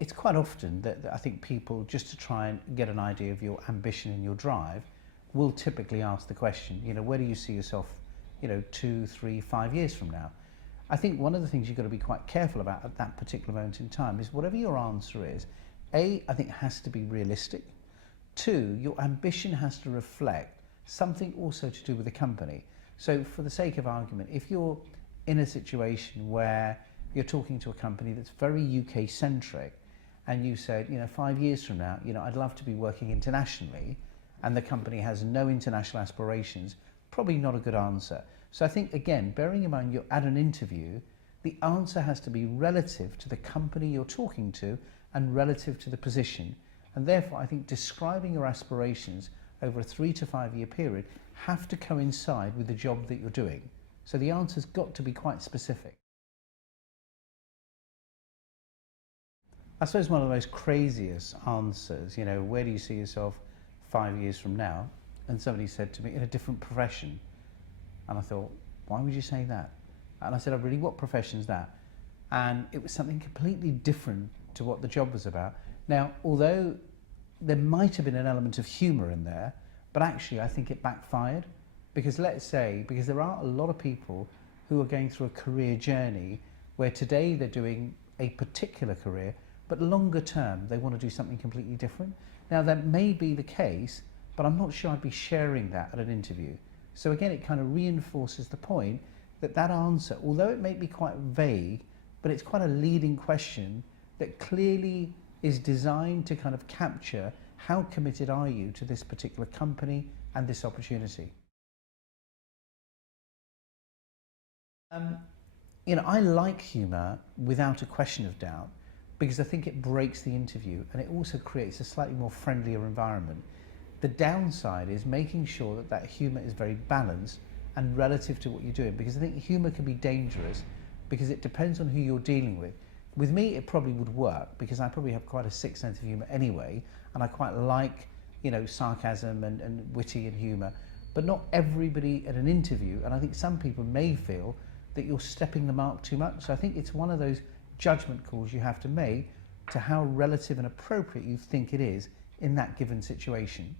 It's quite often that I think people, just to try and get an idea of your ambition and your drive, will typically ask the question, where do you see yourself, 2, 3, 5 years from now? I think one of the things you've got to be quite careful about at that particular moment in time is whatever your answer is, A, I think has to be realistic. 2, your ambition has to reflect something also to do with the company. So for the sake of argument, if you're in a situation where you're talking to a company that's very UK centric and you said, 5 years from now, I'd love to be working internationally, and the company has no international aspirations, probably not a good answer. So I think, again, bearing in mind you're at an interview, the answer has to be relative to the company you're talking to and relative to the position. And therefore, I think describing your aspirations over a 3 to 5 year period have to coincide with the job that you're doing. So the answer's got to be quite specific. I suppose one of the most craziest answers, where do you see yourself 5 years from now? And somebody said to me, in a different profession. And I thought, why would you say that? And I said, oh really, what profession's that? And it was something completely different to what the job was about. Now, although there might have been an element of humour in there, but actually I think it backfired. Because because there are a lot of people who are going through a career journey where today they're doing a particular career, but longer term they want to do something completely different. Now that may be the case, but I'm not sure I'd be sharing that at an interview. So again, it kind of reinforces the point that answer, although it may be quite vague, but it's quite a leading question that clearly is designed to kind of capture how committed are you to this particular company and this opportunity. I like humour without a question of doubt, because I think it breaks the interview and it also creates a slightly more friendlier environment. The downside is making sure that humour is very balanced and relative to what you're doing, because I think humour can be dangerous because it depends on who you're dealing with. With me, it probably would work because I probably have quite a sick sense of humour anyway, and I quite like, sarcasm and witty and humour, but not everybody at an interview, and I think some people may feel that you're stepping the mark too much. So I think it's one of those judgment calls you have to make to how relative and appropriate you think it is in that given situation.